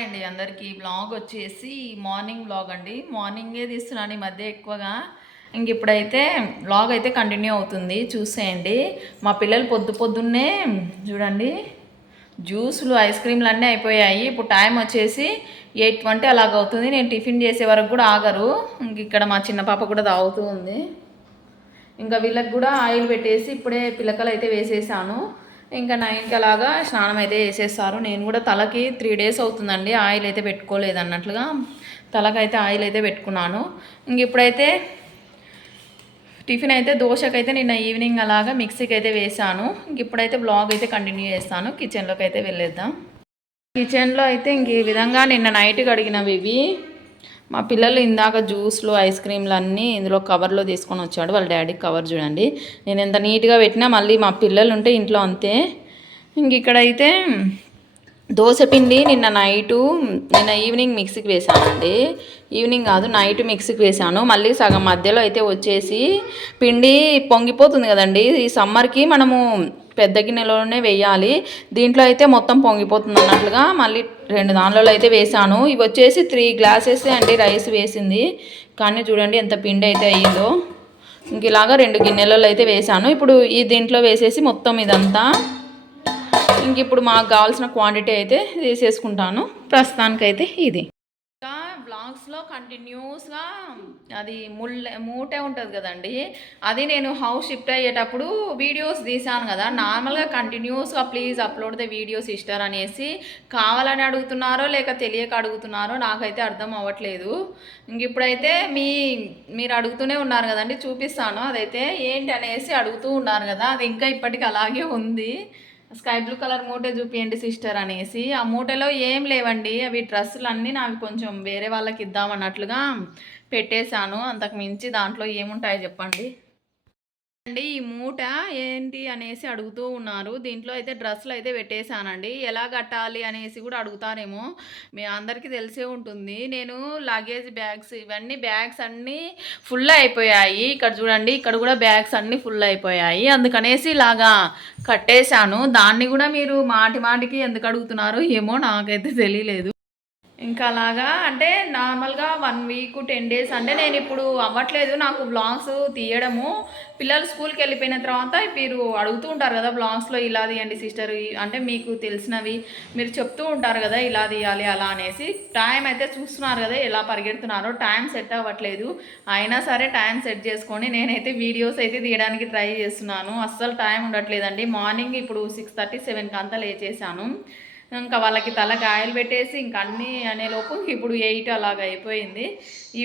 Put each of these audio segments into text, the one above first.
అండి అందరికీ బ్లాగ్ వచ్చేసి మార్నింగ్ బ్లాగ్ అండి. మార్నింగే తీస్తున్నాను ఈ మధ్య ఎక్కువగా. ఇంక ఇప్పుడైతే బ్లాగ్ అయితే కంటిన్యూ అవుతుంది. చూసేయండి. మా పిల్లలు పొద్దు పొద్దున్నే చూడండి జ్యూసులు ఐస్ క్రీమ్లు అన్నీ అయిపోయాయి. ఇప్పుడు టైం వచ్చేసి ఎయిట్ ట్వంటీ అలాగ అవుతుంది. నేను టిఫిన్ చేసే వరకు కూడా ఆగరు. ఇంక ఇక్కడ మా చిన్న పాప కూడా తాగుతూ ఉంది. ఇంకా వీళ్ళకి కూడా ఆయిల్ పెట్టేసి ఇప్పుడే పిల్లకలు అయితే వేసేసాను. ఇంకా నైన్కి అలాగా స్నానం అయితే వేసేస్తారు నేను కూడా తలకి త్రీ డేస్ అవుతుందండి. ఆయిల్ అయితే పెట్టుకోలేదు అన్నట్లుగా. తలకైతే ఆయిల్ అయితే పెట్టుకున్నాను. ఇంక ఇప్పుడైతే టిఫిన్ అయితే దోశకైతే నిన్న ఈవినింగ్ అలాగా మిక్సీకి అయితే వేసాను ఇంక ఇప్పుడైతే బ్లాగ్ అయితే కంటిన్యూ చేస్తాను. కిచెన్లోకి అయితే వెళ్ళేద్దాం. కిచెన్లో అయితే ఇంక ఈ విధంగా నిన్న నైట్ కడిగినవి ఇవి. మా పిల్లలు ఇందాక జ్యూస్లు ఐస్ క్రీమ్లు అన్నీ ఇందులో కవర్లో తీసుకొని వచ్చాడు. వాళ్ళ డాడీ కవర్ చూడండి. నేను ఎంత నీట్గా పెట్టినా మళ్ళీ మా పిల్లలు ఉంటే ఇంట్లో అంతే. ఇంక ఇక్కడైతే దోశపిండి నిన్న నైటు నిన్న ఈవినింగ్ మిక్సీకి వేసానండి. ఈవినింగ్ కాదు నైట్ మిక్సీకి వేసాను. మళ్ళీ సగం మధ్యలో అయితే వచ్చేసి పిండి పొంగిపోతుంది కదండి. ఈ సమ్మర్కి మనము పెద్ద గిన్నెలోనే వేయాలి. దీంట్లో అయితే మొత్తం పొంగిపోతుంది అన్నట్లుగా మళ్ళీ రెండు దానిలో అయితే వేసాను. ఇవి వచ్చేసి త్రీ గ్లాసెస్ అండి రైస్ వేసింది. కానీ చూడండి ఎంత పిండి అయితే అయ్యిందో. ఇంక ఇలాగా రెండు గిన్నెలలో అయితే వేసాను. ఇప్పుడు ఈ దీంట్లో వేసేసి మొత్తం ఇదంతా ఇంక ఇప్పుడు మాకు కావాల్సిన క్వాంటిటీ అయితే తీసేసుకుంటాను. ప్రస్తుతానికైతే ఇది. ఇంకా బ్లాగ్స్లో కంటిన్యూస్గా అది ముళ్ళ మూటే ఉంటుంది కదండి. అది నేను హౌస్ షిఫ్ట్ అయ్యేటప్పుడు వీడియోస్ తీసాను కదా. నార్మల్గా కంటిన్యూస్గా please upload the videos sister అనేసి కావాలని అడుగుతున్నారో లేక తెలియక అడుగుతున్నారో నాకైతే అర్థం అవ్వట్లేదు. ఇంక ఇప్పుడైతే మీ మీరు అడుగుతూనే ఉన్నారు కదండి చూపిస్తాను. అదైతే ఏంటి అనేసి అడుగుతూ ఉన్నారు కదా. అది ఇంకా ఇప్పటికి అలాగే ఉంది. స్కై బ్లూ కలర్ మూటే చూపియండి సిస్టర్ అనేసి. ఆ మూటలో ఏం లేవండి. అవి డ్రెస్సులు అన్నీ నాకు కొంచెం వేరే వాళ్ళకి ఇద్దామన్నట్లుగా పెట్టేశాను. అంతకు మించి దాంట్లో ఏముంటాయో చెప్పండి. అండి ఈ మూట ఏంటి అనేసి అడుగుతూ ఉన్నారు. దీంట్లో అయితే డ్రెస్సులు అయితే పెట్టేశానండి. ఎలా కట్టాలి అనేసి కూడా అడుగుతారేమో. మీ అందరికీ తెలిసే ఉంటుంది. నేను లగేజ్ బ్యాగ్స్ ఇవన్నీ బ్యాగ్స్ అన్నీ ఫుల్ అయిపోయాయి. ఇక్కడ చూడండి ఇక్కడ కూడా బ్యాగ్స్ అన్నీ ఫుల్ అయిపోయాయి. అందుకనేసి ఇలాగా కట్టేశాను. దాన్ని కూడా మీరు మాటి మాటికి ఎందుకు అడుగుతున్నారో ఏమో నాకైతే తెలియలేదు. ఇంకా అలాగా అంటే నార్మల్గా వన్ వీక్ టెన్ డేస్ అంటే నేను ఇప్పుడు అవ్వట్లేదు. నాకు బ్లాగ్స్ తీయడము. పిల్లలు స్కూల్కి వెళ్ళిపోయిన తర్వాత మీరు అడుగుతూ ఉంటారు కదా బ్లాగ్స్లో ఇలా తీయండి సిస్టర్. అంటే మీకు తెలిసినవి మీరు చెప్తూ ఉంటారు కదా ఇలా తీయాలి అలా అనేసి. టైం అయితే చూస్తున్నారు కదా ఎలా పరిగెడుతున్నారో. టైం సెట్ అవ్వట్లేదు. అయినా సరే టైం సెట్ చేసుకొని నేనైతే వీడియోస్ అయితే తీయడానికి ట్రై చేస్తున్నాను. అస్సలు టైం ఉండట్లేదండి. మార్నింగ్ ఇప్పుడు సిక్స్ థర్టీ సెవెన్కి అంతా లేచేసాను ఇంకా వాళ్ళకి తలకి ఆయిల్ పెట్టేసి ఇంక అన్నీ అనేలోపు ఇప్పుడు ఎయిట్ అలాగ అయిపోయింది.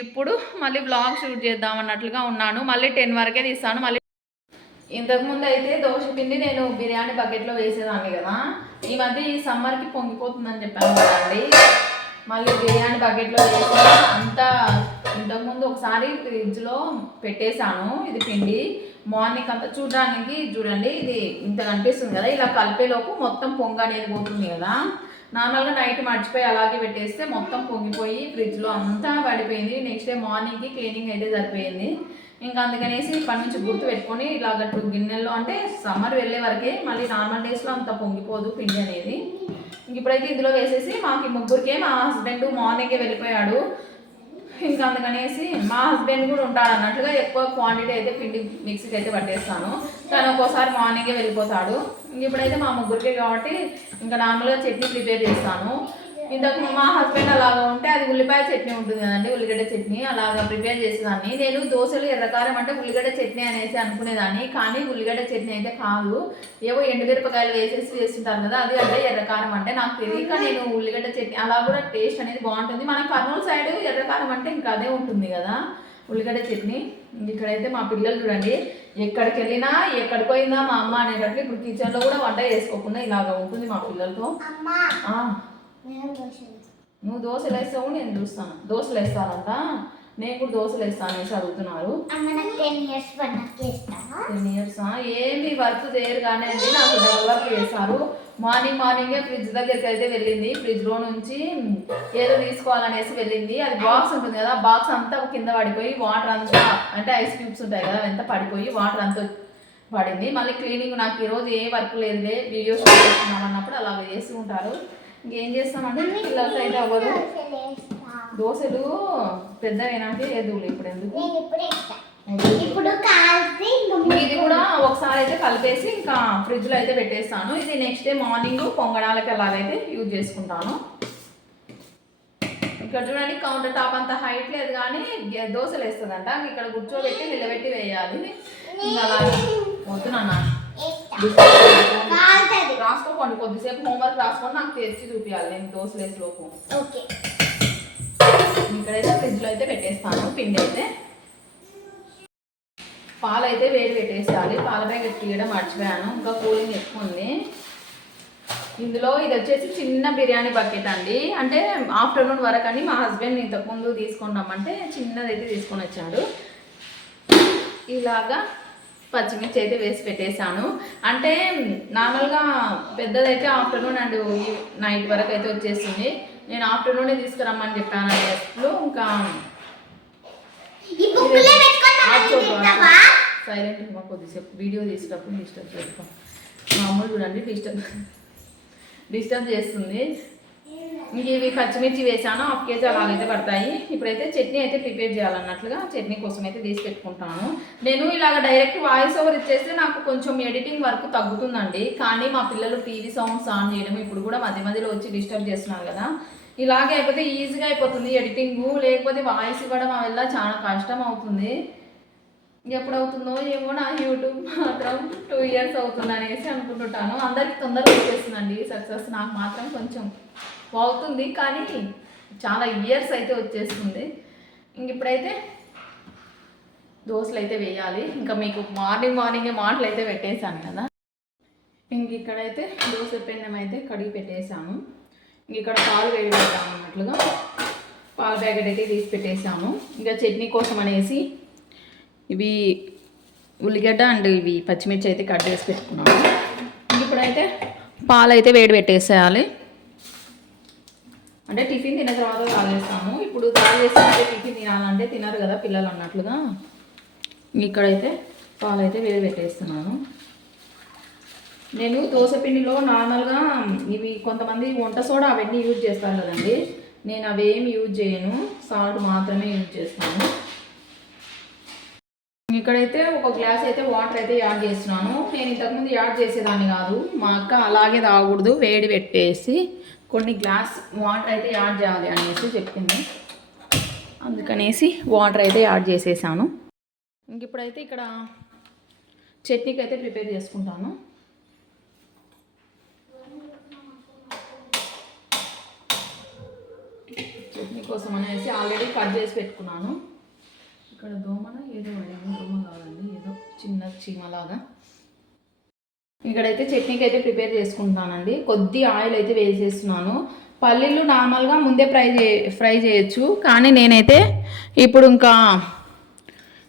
ఇప్పుడు మళ్ళీ బ్లాగ్ షూట్ చేద్దాం అన్నట్లుగా ఉన్నాను. మళ్ళీ టెన్ వరకే తీస్తాను. మళ్ళీ ఇంతకుముందు అయితే దోశ పిండి నేను బిర్యానీ బకెట్లో వేసేదాన్ని కదా. ఈ మధ్య ఈ సమ్మర్కి పొంగిపోతుందని చెప్పాను కదండి. మళ్ళీ బిర్యానీ బకెట్లో వేసి అంతా ఇంతకుముందు ఒకసారి ఫ్రిడ్జ్లో పెట్టేశాను ఇది పిండి. మార్నింగ్ అంతా చూడడానికి చూడండి ఇది ఇంత కనిపిస్తుంది కదా ఇలా కలిపేలోపు మొత్తం పొంగ అనేది పోతుంది కదా. నార్మల్గా నైట్ మర్చిపోయి అలాగే పెట్టేస్తే మొత్తం పొంగిపోయి ఫ్రిడ్జ్లో అంతా పడిపోయింది. నెక్స్ట్ డే మార్నింగ్కి క్లీనింగ్ అయితే సరిపోయింది. ఇంకా అందుకనేసి ఇప్పటి నుంచి గుర్తు పెట్టుకొని ఇలాగ గిన్నెల్లో అంటే సమ్మర్ వెళ్ళే వరకే మళ్ళీ నార్మల్ డేస్లో అంత పొంగిపోదు పిండి అనేది. ఇంక ఇప్పుడైతే ఇందులో వేసేసి మాకు ముగ్గురికే మా హస్బెండ్ మార్నింగే వెళ్ళిపోయాడు. ఇంకా అందుకనేసి మా హస్బెండ్ కూడా ఉంటాడు అన్నట్టుగా ఎక్కువ క్వాంటిటీ అయితే పిండి మిక్సీకి అయితే పట్టేస్తాను. తను ఒక్కోసారి మార్నింగే వెళ్ళిపోతాడు. ఇంక ఇప్పుడైతే మా ముగ్గురికే కాబట్టి ఇంకా నార్మల్గా చట్నీ ప్రిపేర్ చేస్తాను. ఇంతకు మా హస్బెండ్ అలాగా ఉంటే అది ఉల్లిపాయ చట్నీ ఉంటుంది కదండి ఉల్లిగడ్డ చట్నీ అలాగా ప్రిపేర్ చేసేదాన్ని. నేను దోశలు ఎర్రకారం అంటే ఉల్లిగడ్డ చట్నీ అనేసి అనుకునేదాన్ని కానీ ఉల్లిగడ్డ చట్నీ అయితే కాదు. ఏవో ఎండుమిరపకాయలు వేసేసి వేస్తుంటారు కదా అది అంటే ఎర్రకారం అంటే నాకు తెలియక నేను ఉల్లిగడ్డ చట్నీ అలా కూడా టేస్ట్ అనేది బాగుంటుంది. మన కర్నూలు సైడ్ ఎర్రకారం అంటే ఇంకా అదే ఉంటుంది కదా ఉల్లిగడ్డ చట్నీ. ఇక్కడైతే మా పిల్లలు చూడండి ఎక్కడికి వెళ్ళినా ఎక్కడికి పోయిందా మా అమ్మ అనేటట్లు ఇప్పుడు కిచెన్లో కూడా వంట చేసుకోకుండా ఇలాగ ఉంటుంది మా పిల్లలతో. నువ్వు దోశలు వేస్తావు నేను చూస్తాను. దోశలు వేస్తానంట నేను కూడా దోశలు వేస్తాను అనేసి అడుగుతున్నారు. టెన్ ఇయర్స్ ఏమి వర్క్ చేయరు కానీ అండి నాకు వర్క్ చేస్తారు మార్నింగ్ మార్నింగే ఫ్రిడ్జ్ దగ్గరికి అయితే వెళ్ళింది. ఫ్రిడ్జ్లో నుంచి ఏదో తీసుకోవాలనేసి వెళ్ళింది. అది బాక్స్ ఉంటుంది కదా బాక్స్ అంతా కింద పడిపోయి వాటర్ అంతా అంటే ఐస్ క్యూబ్స్ ఉంటాయి కదా అంతా పడిపోయి వాటర్ అంతా పడింది. మళ్ళీ క్లీనింగ్ నాకు ఈరోజు ఏ వర్క్ వీడియో షూట్ చేస్తున్నాం అన్నప్పుడు అలా చేస్తూ ఉంటారు. ఇంకేం చేస్తామంటే పిల్లలతో అయితే అవ్వదు. దోశలు పెద్దగైనాక ఎదుగులు ఇప్పుడు ఎందుకు? ఇప్పుడు ఇది కూడా ఒకసారి అయితే కలిపేసి ఇంకా ఫ్రిడ్జ్లో అయితే పెట్టేస్తాను. ఇది నెక్స్ట్ డే మార్నింగ్ పొంగడాలకి అలాగైతే యూజ్ చేసుకుంటాను. ఇక్కడ చూడండి కౌంటర్ టాప్ అంత హైట్ లేదు కానీ దోశలు వేస్తుందంట ఇక్కడ కూర్చోబెట్టి నిలబెట్టి వేయాలి. ఇంకా అలాగే. వద్దు నాన్న. రాసుకోండి కొద్దిసేపు హోంవర్క్ రాసుకొని నాకు తెచ్చి చూపించాలి నేను దోశలు వేసి లోపు. ఇక్కడైతే ఫ్రిడ్జ్లో అయితే పెట్టేస్తాను పిండి అయితే. పాలు అయితే వేడి పెట్టేసేయాలి. పాల ప్యాకెట్ తీయడం మర్చిపోయాను ఇంకా కూలింగ్ ఎక్కువ ఉంది. ఇందులో ఇది వచ్చేసి చిన్న బిర్యానీ బకెట్ అండి. అంటే ఆఫ్టర్నూన్ వరకు అండి మా హస్బెండ్ ఇంతకుముందు తీసుకున్నామంటే చిన్నది అయితే తీసుకొని వచ్చాడు. ఇలాగా పచ్చిమిర్చి అయితే వేసి పెట్టేశాను. అంటే నార్మల్గా పెద్దదైతే ఆఫ్టర్నూన్ అండ్ నైట్ వరకు అయితే వచ్చేసింది నేను ఆఫ్టర్నూనే తీసుకురమ్మని చెప్పాను గెస్ట్లు ఇంకా? సైలెంట్ మా కొద్దిసేపు. వీడియో తీసేటప్పుడు డిస్టర్బ్ చేసుకో. మా అమ్ములు చూడండి డిస్టర్బ్ డిస్టర్బ్ చేస్తుంది. ఇవి పచ్చిమిర్చి వేసాను హాఫ్ కేజీ అలాగైతే పడతాయి. ఇప్పుడైతే చట్నీ అయితే ప్రిపేర్ చేయాలన్నట్లుగా చట్నీ కోసం అయితే తీసి పెట్టుకుంటాను. నేను ఇలాగ డైరెక్ట్ వాయిస్ ఓవర్ ఇచ్చేస్తే నాకు కొంచెం ఎడిటింగ్ వర్క్ తగ్గుతుందండి. కానీ మా పిల్లలు టీవీ సాంగ్స్ ఆన్ చేయడం ఇప్పుడు కూడా మధ్య మధ్యలో వచ్చి డిస్టర్బ్ చేస్తున్నారు కదా. ఇలాగే అయిపోతే ఈజీగా అయిపోతుంది ఎడిటింగ్. లేకపోతే వాయిస్ ఇవ్వడం వల్ల చాలా కష్టం అవుతుంది. ఎప్పుడు అవుతుందో ఏమో నా యూట్యూబ్ మాత్రం టూ ఇయర్స్ అవుతుంది అనేసి అనుకుంటుంటాను. అందరికి తొందరగా వచ్చేస్తుందండి సక్సెస్ నాకు మాత్రం కొంచెం అవుతుంది కానీ చాలా ఇయర్స్ అయితే వచ్చేస్తుంది. ఇంక ఇప్పుడైతే దోశలు అయితే వేయాలి. ఇంకా మీకు మార్నింగ్ మార్నింగే మాటలు అయితే పెట్టేశాను కదా. ఇంక ఇక్కడైతే దోశ పెన్నం అయితే కడిగి పెట్టేశాము. ఇంక ఇక్కడ పాలు వేడి పెట్టాము అన్నట్లుగా. పాల ప్యాకెట్ అయితే తీసి పెట్టేశాము. ఇంకా చట్నీ కోసం అనేసి ఇవి ఉల్లిగడ్డ అండ్ ఇవి పచ్చిమిర్చి అయితే కట్ చేసి పెట్టుకున్నాము. ఇంక ఇప్పుడైతే పాలు అయితే వేడి పెట్టేసేయాలి. అంటే టిఫిన్ తిన్న తర్వాత తాగేస్తాము. ఇప్పుడు తాగేస్తే టిఫిన్ తినాలంటే తినరు కదా పిల్లలు అన్నట్లుగా. ఇక్కడైతే పాలు అయితే వేడి పెట్టేస్తున్నాను. నేను దోశపిండిలో నార్మల్గా ఇవి కొంతమంది వంట సోడా అవన్నీ యూజ్ చేస్తారు కదండి. నేను అవేమి యూజ్ చేయను. సాల్ట్ మాత్రమే యూజ్ చేస్తాను. ఇక్కడైతే ఒక గ్లాస్ అయితే వాటర్ అయితే యాడ్ చేస్తున్నాను. నేను ఇంతకుముందు యాడ్ చేసేదాన్ని కాదు. మా అక్క అలాగే తాగకూడదు. వేడి పెట్టేసి కొన్ని గ్లాస్ వాటర్ అయితే యాడ్ చేయాలి అనేసి చెప్పింది. అందుకనేసి వాటర్ అయితే యాడ్ చేసేసాను. ఇంక ఇప్పుడైతే ఇక్కడ చట్నీకి అయితే ప్రిపేర్ చేసుకుంటాను. చట్నీ కోసం అనేసి ఆల్రెడీ కట్ చేసి పెట్టుకున్నాను. ఇక్కడ దోమన? ఏదో దోమ కాదండి. ఏదో చిన్న చీమలాగా. ఇక్కడైతే చట్నీకి అయితే ప్రిపేర్ చేసుకుంటానండి. కొద్ది ఆయిల్ అయితే వేసేస్తున్నాను. పల్లీలు నార్మల్గా ముందే ఫ్రై చే ఫ్రై చేయొచ్చు. కానీ నేనైతే ఇప్పుడు ఇంకా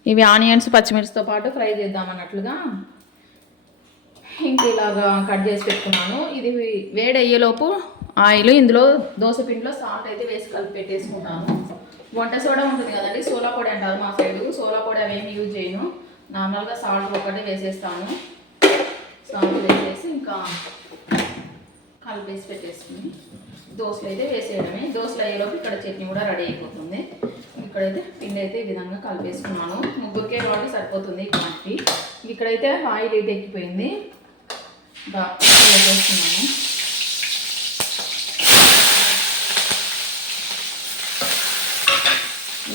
ఇవి ఆనియన్స్ పచ్చిమిర్చితో పాటు ఫ్రై చేద్దాం అన్నట్లుగా ఇంక ఇలాగా కట్ చేసి పెట్టుకున్నాను. ఇది వేడయ్యేలోపు ఆయిల్ ఇందులో దోశ పిండిలో సాల్ట్ అయితే వేసి కలిపి పెట్టేసుకుంటాను. వంట సోడా ఉంటుంది కదండి సోలా పొడి అంటారు మా సైడు. సోలా పొడి అవేమి యూజ్ చేయను. నార్మల్గా సాల్ట్ ఒకటే వేసేస్తాను. సాల్ట్ వేసేసి ఇంకా కలిపేసి పెట్టేసుకుని దోశలు అయితే వేసేయడమే. దోశలు అయ్యేలోపు ఇక్కడ చట్నీ కూడా రెడీ అయిపోతుంది. ఇక్కడైతే పిండి అయితే ఈ విధంగా కలిపేసుకున్నాను. ముగ్గురికే కాబట్టి సరిపోతుంది ఈ ఇక్కడైతే ఆయిల్ అయితే ఎక్కిపోయింది. బాగా వేసేస్తున్నాను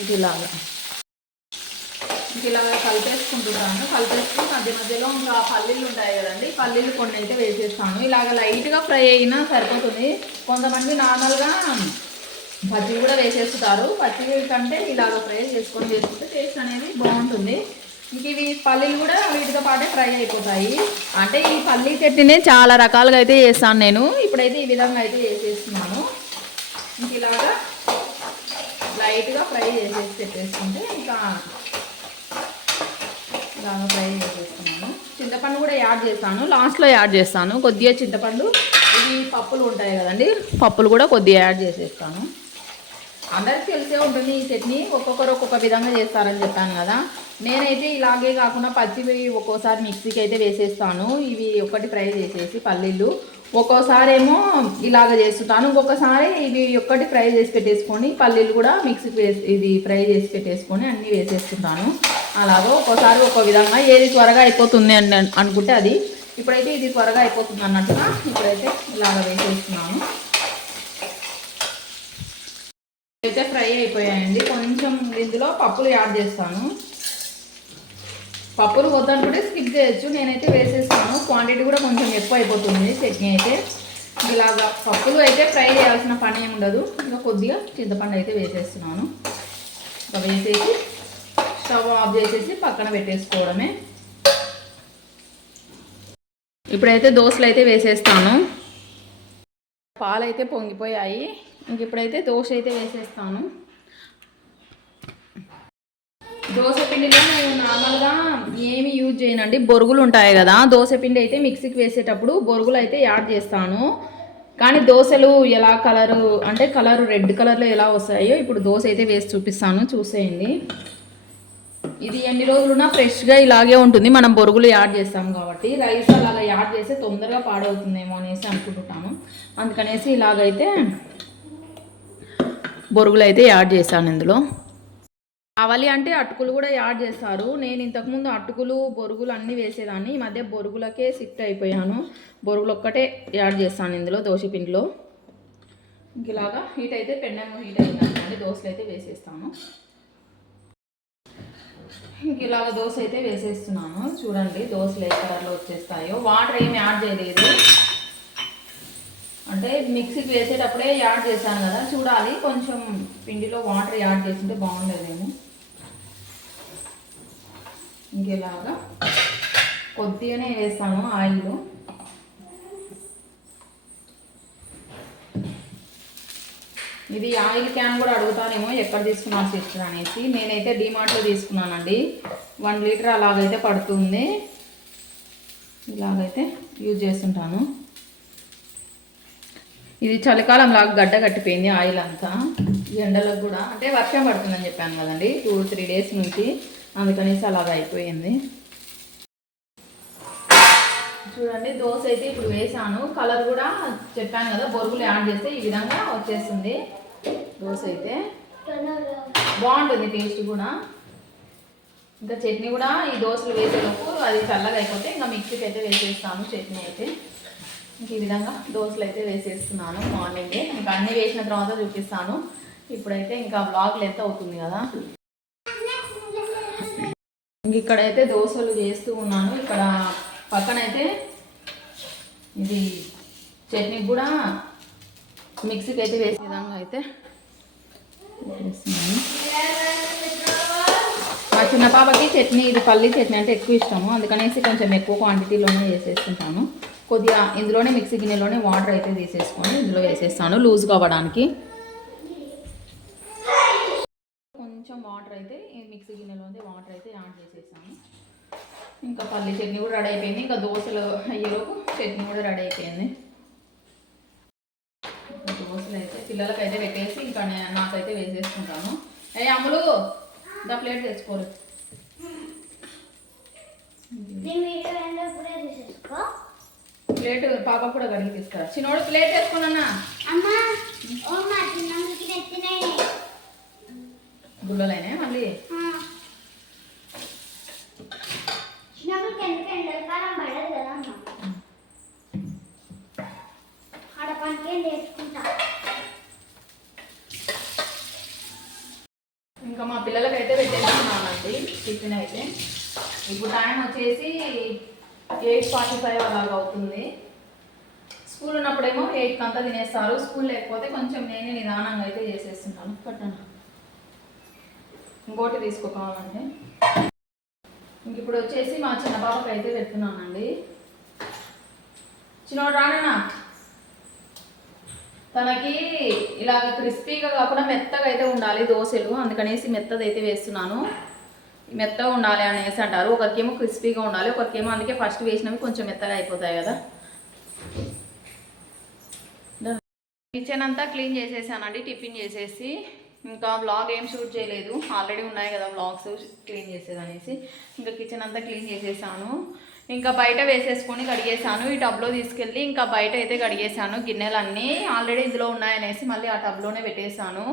ఇది ఇలాగా. ఇంక ఇలాగ కలిపేసుకుంటున్నాను. కలిపేసుకుని మధ్య మధ్యలో ఇంకా పల్లీలు ఉంటాయి కదండి పల్లీలు కొన్ని అయితే వేసేస్తాను. ఇలాగ లైట్గా ఫ్రై అయినా సరిపోతుంది. కొంతమంది నార్మల్గా పచ్చి కూడా వేసేస్తారు. పచ్చి కంటే ఇలాగ ఫ్రై చేసుకొని వేసుకుంటే టేస్ట్ అనేది బాగుంటుంది. ఇంక ఇవి పల్లీలు కూడా వీటితో పాటే ఫ్రై అయిపోతాయి. అంటే ఈ పల్లీ చట్నీని చాలా రకాలుగా అయితే చేస్తాను నేను. ఇప్పుడైతే ఈ విధంగా అయితే వేసేస్తున్నాను ఇంక ఇలాగా లైట్గా ఫ్రై చేసేసి పెట్టేసుకుంటే ఇంకా ఇలాగా ఫ్రై చేసేస్తున్నాను. చింతపండు కూడా యాడ్ చేస్తాను లాస్ట్లో యాడ్ చేస్తాను. కొద్దిగా చింతపండు ఇవి పప్పులు ఉంటాయి కదండి పప్పులు కూడా కొద్దిగా యాడ్ చేసేస్తాను. అందరికి తెలిసే ఉంటుంది ఈ చట్నీ. ఒక్కొక్కరు ఒక్కొక్క విధంగా చేస్తారని చెప్పాను కదా. నేనైతే ఇలాగే కాకుండా పచ్చివి ఒక్కోసారి మిక్సీకి అయితే వేసేస్తాను. ఇవి ఒకటి ఫ్రై చేసేసి పల్లీలు ఒక్కోసారి ఏమో ఇలాగ చేస్తుంటాను. ఇంకొకసారి ఇవి ఒక్కటి ఫ్రై చేసి పెట్టేసుకొని పల్లీలు కూడా మిక్సీకి వేసి ఇది ఫ్రై చేసి పెట్టేసుకొని అన్నీ వేసేస్తుంటాను. అలాగో ఒక్కోసారి ఒక్కో విధంగా ఏది త్వరగా అయిపోతుంది అని అనుకుంటే అది. ఇప్పుడైతే ఇది త్వరగా అయిపోతుంది అన్నట్టుగా ఇప్పుడైతే ఇలాగ వేసేస్తున్నాను. అయితే ఫ్రై అయిపోయాయండి. కొంచెం ఇందులో పప్పులు యాడ్ చేస్తాను. పప్పులు వద్దనుకుంటే స్కిప్ చేయొచ్చు. నేనైతే వేసేస్తాను. క్వాంటిటీ కూడా కొంచెం ఎక్కువ అయిపోతుంది చట్నీ అయితే. ఇలాగా పప్పులు అయితే ఫ్రై చేయాల్సిన పని ఏమి ఉండదు. ఇంకా కొద్దిగా చింతపండు అయితే వేసేస్తున్నాను. ఇంకా వేసేసి స్టవ్ ఆఫ్ చేసేసి పక్కన పెట్టేసుకోవడమే. ఇప్పుడైతే దోశలు అయితే వేసేస్తాను. పాలు అయితే పొంగిపోయాయి. ఇంక ఇప్పుడైతే దోశ అయితే వేసేస్తాను. దోశ పిండిలో నేను నార్మల్గా ఏమి యూజ్ చేయనండి. బొరుగులు ఉంటాయి కదా దోశ పిండి అయితే మిక్సీకి వేసేటప్పుడు బొరుగులు అయితే యాడ్ చేస్తాను. కానీ దోశలు ఎలా కలరు అంటే కలర్ రెడ్ కలర్లో ఎలా వస్తాయో ఇప్పుడు దోశ అయితే వేసి చూపిస్తాను చూసేయండి. ఇది ఎన్ని రోజులున్నా ఫ్రెష్గా ఇలాగే ఉంటుంది మనం బొరుగులు యాడ్ చేస్తాం కాబట్టి. రైస్ అలా యాడ్ చేస్తే తొందరగా పాడవుతుందేమో అనేసి అనుకుంటున్నాను. అందుకనేసి ఇలాగైతే బొరుగులు అయితే యాడ్ చేశాను ఇందులో. అవలి అంటే అటుకులు కూడా యాడ్ చేస్తారు. నేను ఇంతకుముందు అటుకులు బొరుగులు అన్నీ వేసేదాన్ని. ఈ మధ్య బొరుగులకే షిఫ్ట్ అయిపోయాను. బొరుగులు ఒక్కటే యాడ్ చేస్తాను ఇందులో దోశ పిండిలో. ఇలాగా హీట్ అయితే పెండము హీట్ అయిందనుకోండి దోశలు అయితే వేసేస్తాను. ఇలాగ దోశ అయితే వేసేస్తున్నాను. చూడండి దోశలు ఏ కలర్లో వచ్చేస్తాయో. వాటర్ ఏమి యాడ్ చేయలేదు. అంటే మిక్సీకి వేసేటప్పుడే యాడ్ చేశాను కదా చూడాలి. కొంచెం పిండిలో వాటర్ యాడ్ చేసింటే బాగుండేదేమో ఇంకేలాగా? కొద్దిగానే వేస్తాను ఆయిల్. ఇది ఆయిల్ క్యాన్ కూడా అడుగుతానేమో ఎక్కడ తీసుకున్నా సిస్టర్ అనేసి. నేనైతే డిమార్ట్లో తీసుకున్నానండి. వన్ లీటర్ అలాగైతే పడుతుంది. ఇలాగైతే యూజ్ చేస్తుంటాను. ఇది చలికాలం లాగా గడ్డ కట్టిపోయింది ఆయిల్ అంతా. ఎండలకు కూడా. అంటే వర్షం పడుతుందని చెప్పాను కదండి. టూ త్రీ డేస్ నుంచి అందుకనేసి అలాగ అయిపోయింది. చూడండి దోశ అయితే ఇప్పుడు వేసాను. కలర్ కూడా చెప్పాను కదా బొరుగులు యాడ్ చేస్తే ఈ విధంగా వచ్చేస్తుంది దోశ అయితే. బాగుంటుంది టేస్ట్ కూడా. ఇంకా చట్నీ కూడా ఈ దోశలు వేసేలోపు అది చల్లగా అయిపోతే ఇంకా మిక్సీకి అయితే వేసేస్తాను చట్నీ అయితే. ఈ విధంగా దోశలు అయితే వేసేస్తున్నాను మార్నింగే. ఇంకా అన్నీ వేసిన తర్వాత చూపిస్తాను. ఇప్పుడైతే ఇంకా బ్లాగ్ లెంత్ అవుతుంది కదా. ఇంక ఇక్కడైతే దోశలు చేస్తూ ఉన్నాను. ఇక్కడ పక్కనైతే ఇది చట్నీ కూడా మిక్సీకి అయితే వేసే విధంగా అయితే వేస్తున్నాను మా చిన్న పాపకి చట్నీ ఇది పల్లి చట్నీ అంటే ఎక్కువ ఇష్టము. అందుకనేసి కొంచెం ఎక్కువ క్వాంటిటీలోనే వేసేసుకుంటాను కొద్దిగా ఇందులోనే మిక్సీ గిన్నెలోనే వాటర్ అయితే తీసేసుకొని ఇందులో వేసేస్తాను లూజ్ కావడానికి కొంచెం వాటర్ అయితే మిక్సీ గిన్నెలోనే వాటర్ అయితే యాడ్ చేసేసాను ఇంకా పల్లి చట్నీ కూడా రెడీ అయిపోయింది. ఇంకా దోశలు అయ్యేలోపు చట్నీ కూడా రెడీ అయిపోయింది. దోశలు అయితే పిల్లలకైతే పెట్టేసి ఇంకా నాకైతే వేసేసుకుంటాను. ఏ అమ్ములు దా ప్లేట్ తెచ్చుకోరు. ప్లేట్ పాప కూడా కడిగి తీసుకురా. చిన్నోడు ప్లేట్ వేసుకున్నా అమ్మా ఓ మా చిన్నమ్మకి నెత్తినాయి గుళ్ళలైనా మళ్ళీ చిన్నమ్మకి ఎందుకు ఎండాకాలం పడదు కదా అమ్మ ఆడ పనికి నేర్చుకుంటా ఇంకా మా పిల్లలకైతే పెట్టేస్తున్నానండి టిఫిన్ అయితే ఇప్పుడు టైం వచ్చేసి ఎయిట్ ఫార్టీ ఫైవ్ అలాగ అవుతుంది స్కూల్ ఉన్నప్పుడేమో ఎయిట్కి అంతా తినేస్తారు. స్కూల్ లేకపోతే కొంచెం నేనే నిదానంగా అయితే చేసేస్తుంటాను. పట్టణ ఇంకోటి తీసుకో కావాలంటే ఇంక ఇప్పుడు వచ్చేసి మా చిన్న పాపకి అయితే పెడుతున్నానండి. చిన్నోడు రానన్నా. తనకి ఇలాగ క్రిస్పీగా కాకుండా మెత్తగా అయితే ఉండాలి దోశలు. అందుకనేసి మెత్తది అయితే వేస్తున్నాను. మెత్తగా ఉండాలి అనేసి అంటారు. ఒకరికేమో క్రిస్పీగా ఉండాలి ఒకరికేమో అందుకే ఫస్ట్ వేసినవి కొంచెం మెత్తగా అయిపోతాయి కదా. కిచెన్ అంతా క్లీన్ చేసేసానండి టిఫిన్ చేసేసి. ఇంకా వ్లాగ్ ఏం షూట్ చేయలేదు. ఆల్రెడీ ఉన్నాయి కదా వ్లాగ్స్ క్లీన్ చేసేదనేసి. ఇంకా కిచెన్ అంతా క్లీన్ చేసేసాను. ఇంకా బయట వేసేసుకొని కడిగేసాను. ఈ టబ్లో తీసుకెళ్ళి ఇంకా బయట అయితే కడిగేసాను గిన్నెలన్నీ. ఆల్రెడీ ఇందులో ఉన్నాయనేసి మళ్ళీ ఆ టబ్లోనే పెట్టేశాను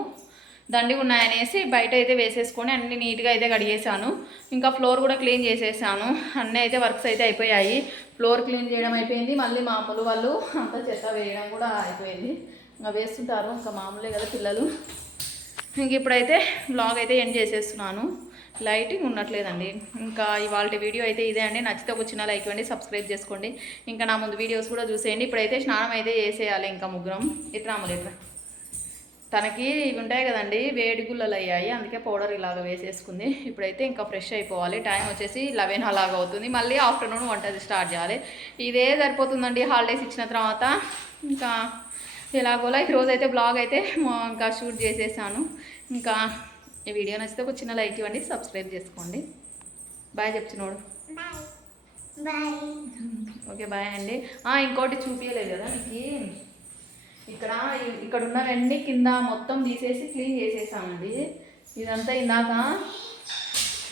దండిగా ఉన్నాయనేసి బయట అయితే వేసేసుకొని అన్ని నీట్గా అయితే కడిగేసాను. ఇంకా ఫ్లోర్ కూడా క్లీన్ చేసేసాను. అన్నీ అయితే వర్క్స్ అయితే అయిపోయాయి. ఫ్లోర్ క్లీన్ చేయడం అయిపోయింది. మళ్ళీ మామూలు వాళ్ళు అంతా చెత్త వేయడం కూడా అయిపోయింది. ఇంకా వేస్తుంటారు ఇంకా మామూలే కదా పిల్లలు. ఇంక ఇప్పుడైతే బ్లాగ్ అయితే ఎండ్ చేసేస్తున్నాను. లైటింగ్ ఉండట్లేదండి. ఇంకా ఇవాళ వీడియో అయితే ఇదే అండి. నచ్చితే ఒక చిన్న లైక్ ఇవ్వండి సబ్స్క్రైబ్ చేసుకోండి. ఇంకా నా ముందు వీడియోస్ కూడా చూసేయండి. ఇప్పుడైతే స్నానం అయితే చేసేయాలి ఇంకా ముగ్గురం. ఇతరాములు ఇట్లా తనకి ఇవి ఉంటాయి కదండి వేడి గుల్లలు అయ్యాయి. అందుకే పౌడర్ ఇలాగ వేసేసుకుంది. ఇప్పుడైతే ఇంకా ఫ్రెష్ అయిపోవాలి. టైం వచ్చేసి లెవెన్ అలాగ అవుతుంది. మళ్ళీ ఆఫ్టర్నూన్ వంట స్టార్ట్ చేయాలి. ఇదే సరిపోతుందండి. హాలిడేస్ ఇచ్చిన తర్వాత ఇంకా ఎలాగోలా ఈరోజు అయితే బ్లాగ్ అయితే మా- ఇంకా షూట్ చేసేసాను. ఇంకా ఈ వీడియో నచ్చితే ఒక చిన్న లైక్ ఇవ్వండి సబ్స్క్రైబ్ చేసుకోండి. బాయ్ చెప్తున్నాడు. ఓకే బాయ్ అండి. ఇంకోటి చూపించలేదు కదా మీకు? ఇక్కడ ఇక్కడ ఉన్నవన్నీ కింద మొత్తం తీసేసి క్లీన్ చేసేసామండి. ఇదంతా ఇందాక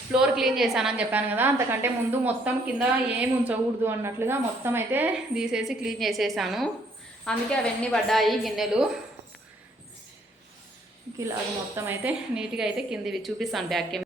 ఫ్లోర్ క్లీన్ చేశానని చెప్పాను కదా అంతకంటే ముందు మొత్తం కింద ఏమి ఉంచకూడదు అన్నట్లుగా మొత్తం అయితే తీసేసి క్లీన్ చేసేసాను. అందుకే అవన్నీ పడ్డాయి గిన్నెలు. ఇలాగ మొత్తం అయితే నీట్గా అయితే కిందివి చూపిస్తాను బ్యాక్